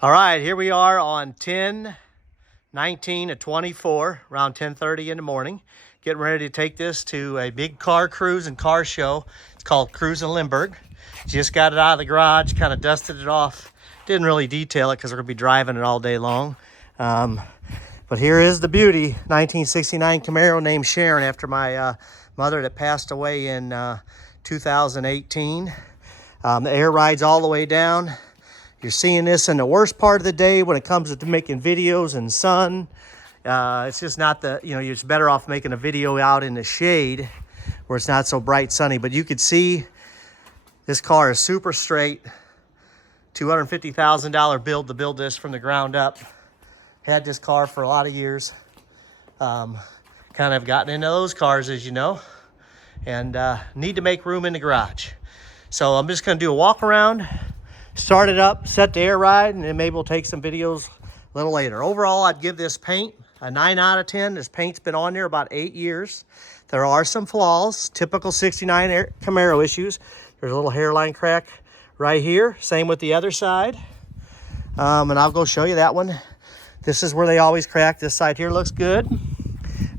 All right, here we are on 10/19/24, around 10:30 in the morning. Getting ready to take this to a big car cruise and car show. It's called Cruise in Limburg. Just got it out of the garage, kind of dusted it off. Didn't really detail it because we're gonna be driving it all day long. But here is the beauty, 1969 Camaro named Sharon after my mother that passed away in 2018. The air rides all the way down. You're seeing this in the worst part of the day when it comes to making videos in sun. It's just not you're just better off making a video out in the shade where it's not so bright sunny. But you could see this car is super straight. $250,000 build to build this from the ground up. Had this car for a lot of years. Kind of gotten into those cars, as you know, and need to make room in the garage. So I'm just gonna do a walk around, start it up, set the air ride, and then maybe we'll take some videos a little later. Overall, I'd give this paint a 9 out of 10. This paint's been on there about 8 years. There are some flaws, typical 69 Camaro issues. There's a little hairline crack right here. Same with the other side. And I'll go show you that one. This is where they always crack. This side here looks good.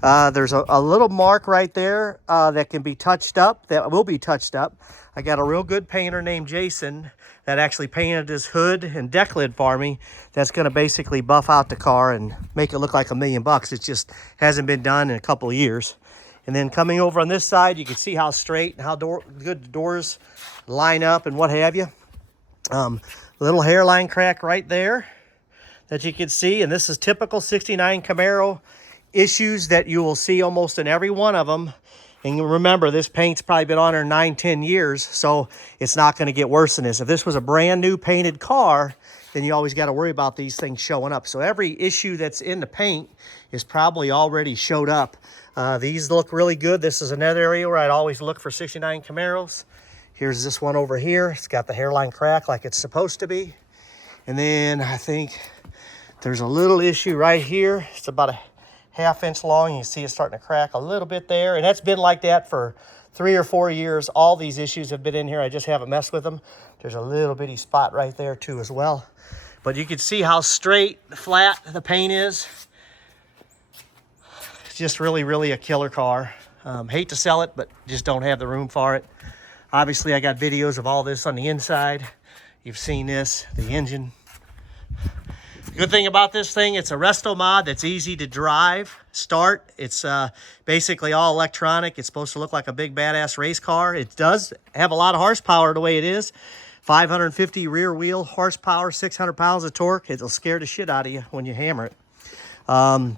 There's a little mark right there that can be touched up, that will be touched up. I got a real good painter named Jason that actually painted this hood and deck lid for me. That's gonna basically buff out the car and make it look like $1 million bucks. It just hasn't been done in a couple of years. And then coming over on this side, you can see how straight and how good the doors line up and what have you. Little hairline crack right there that you can see. And this is typical 69 Camaro issues that you will see almost in every one of them. And remember, this paint's probably been on there 9-10 years, so it's not going to get worse than this. If this was a brand new painted car, then you always got to worry about these things showing up. So every issue that's in the paint is probably already showed up. These look really good. This is another area where I'd always look for 69 Camaros. Here's this one over here. It's got the hairline crack like it's supposed to be. And then I think there's a little issue right here. It's about a ½ inch long. You see it starting to crack a little bit there, and that's been like that for 3 or 4 years. All these issues have been in here. I just haven't messed with them. There's a little bitty spot right there too as well, but you can see how straight, flat the paint is. It's just really a killer car. Hate to sell it, but just don't have the room for it. Obviously, I got videos of all this on the inside. You've seen this, the engine. Good thing about this thing, it's a resto mod that's easy to drive, start. It's basically all electronic. It's supposed to look like a big badass race car. It does have a lot of horsepower the way it is. 550 rear wheel horsepower, 600 pounds of torque. It'll scare the shit out of you when you hammer it.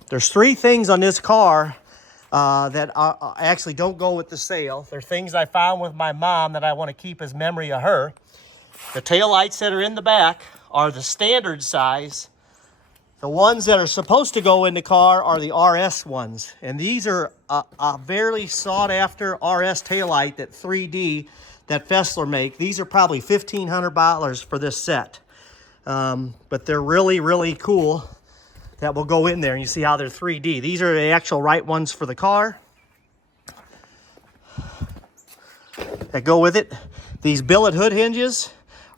There's 3 things on this car that actually don't go with the sale. They're things I found with my mom that I want to keep as memory of her. The taillights that are in the back are the standard size. The ones that are supposed to go in the car are the RS ones. And these are a very sought after RS taillight, that 3D that Fessler make. These are probably $1,500 for this set. But they're really cool that will go in there. And you see how they're 3D. These are the actual right ones for the car that go with it. These billet hood hinges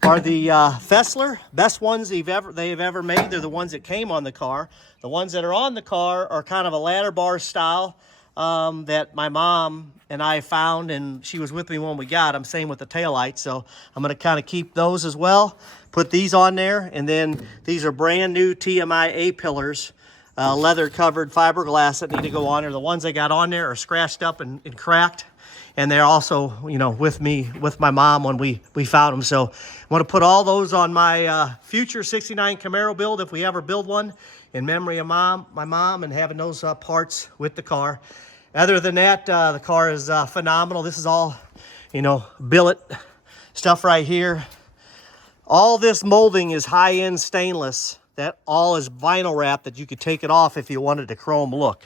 are the Fessler, best ones they've ever made. They're the ones that came on the car. The ones that are on the car are kind of a ladder bar style that my mom and I found, and she was with me when we got them. Same with the taillights, so I'm going to kind of keep those as well. Put these on there, and then these are brand new TMI A-pillars, leather covered fiberglass that need to go on there. The ones I got on there are scratched up and cracked. And they're also, you know, with my mom when we found them. So I want to put all those on my future 69 Camaro build if we ever build one, in memory of my mom, and having those parts with the car. Other than that, the car is phenomenal. This is all, you know, billet stuff right here. All this molding is high-end stainless. That all is vinyl wrap that you could take it off if you wanted a chrome look.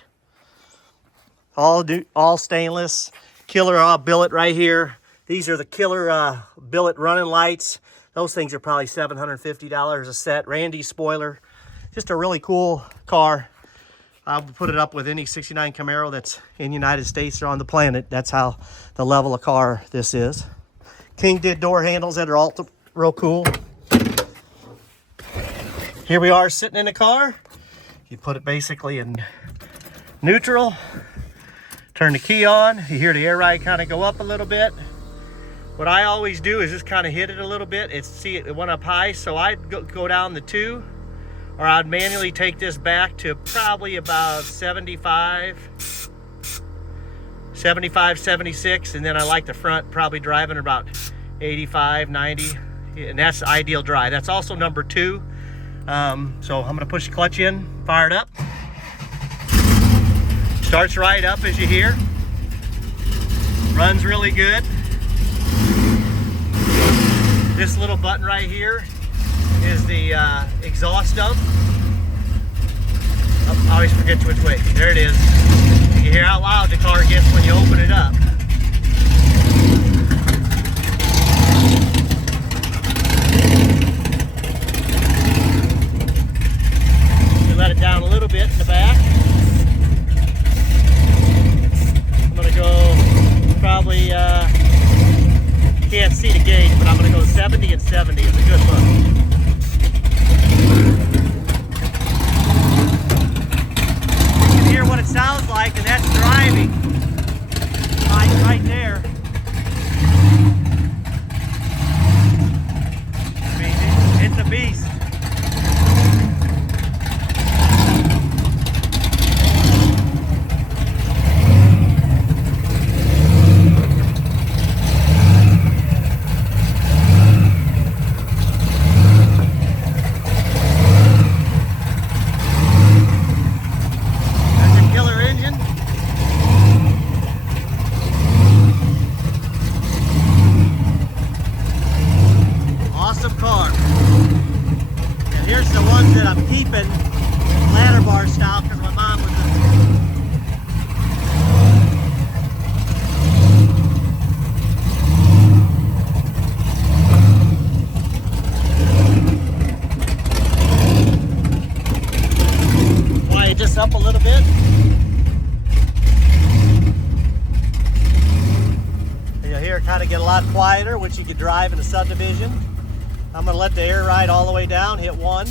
All stainless. Killer billet right here. These are the killer billet running lights. Those things are probably $750 a set. Randy spoiler. Just a really cool car. I would put it up with any 69 Camaro that's in the United States or on the planet. That's how the level of car this is. King did door handles that are all real cool. here we are sitting in the car. You put it basically in neutral, turn the key on, you hear the air ride kind of go up a little bit. What I always do is just kind of hit it a little bit. It went up high, so I'd go down the 2, or I'd manually take this back to probably about 75, 76, and then I like the front probably driving about 85, 90, and that's the ideal drive. That's also number 2. So I'm gonna push the clutch in, fire it up. Starts right up as you hear. Runs really good. This little button right here is the exhaust dump. Oh, I always forget which way. There it is. You can hear how loud the car gets when you open it up. You let it down a little bit in the back. I'm gonna go probably, can't see the gauge, but I'm gonna go 70 and 70. It's a good look. You can hear what it sounds like, and that's driving. Right there. I mean, it's a beast. Car. And here's the ones that I'm keeping ladder bar style because my mom was quiet this up a little bit. And you'll hear it kind of get a lot quieter, which you could drive in a subdivision. I'm gonna let the air ride all the way down, hit 1,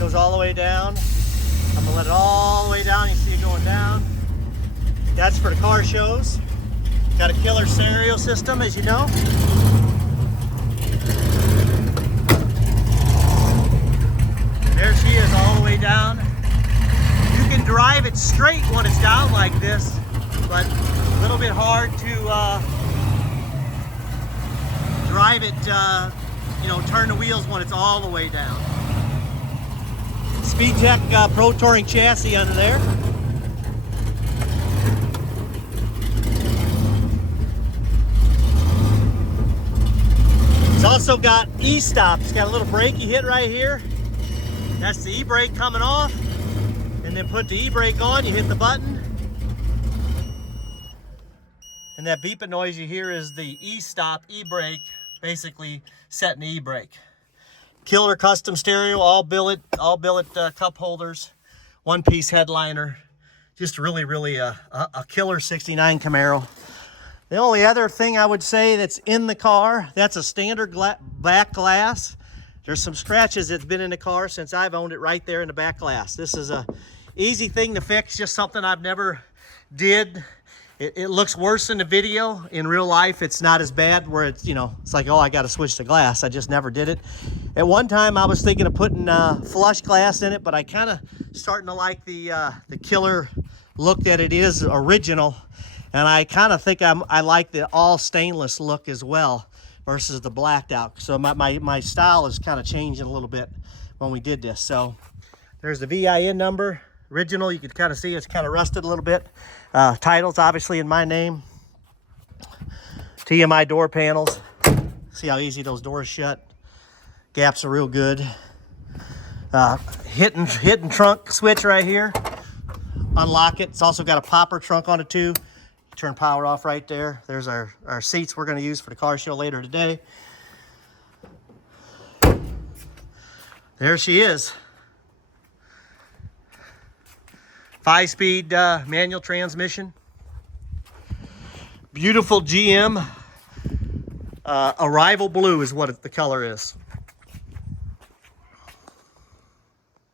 goes all the way down. I'm gonna let it all the way down, you see it going down. That's for the car shows. Got a killer stereo system, as you know. There she is all the way down. You can drive it straight when it's down like this, but a little bit hard to drive it, you know, turn the wheels when it's all the way down. Speed Tech Pro Touring chassis under there. It's also got e-stop. It's got a little brake you hit right here. That's the e-brake coming off. And then put the e-brake on, you hit the button. And that beeping noise you hear is the e-stop e-brake, basically setting the e-brake. Killer custom stereo, all billet cup holders, one-piece headliner. Just really a killer 69 Camaro. The only other thing I would say that's in the car, that's a standard back glass. There's some scratches that's been in the car since I've owned it right there in the back glass. This is a easy thing to fix, just something I've never did. It looks worse in the video. In real life, it's not as bad where it's, you know, it's like, oh, I got to switch the glass. I just never did it. At one time, I was thinking of putting flush glass in it, but I kind of starting to like the killer look that it is original. And I kind of think I like the all stainless look as well versus the blacked out. So my style is kind of changing a little bit when we did this. So there's the VIN number. Original, you can kind of see it's kind of rusted a little bit. Title's obviously in my name. TMI door panels. See how easy those doors shut. Gaps are real good. Hidden trunk switch right here. Unlock it. It's also got a popper trunk on it too. Turn power off right there. There's our seats we're going to use for the car show later today. There she is. 5-speed manual transmission. Beautiful GM. Arrival blue is what the color is.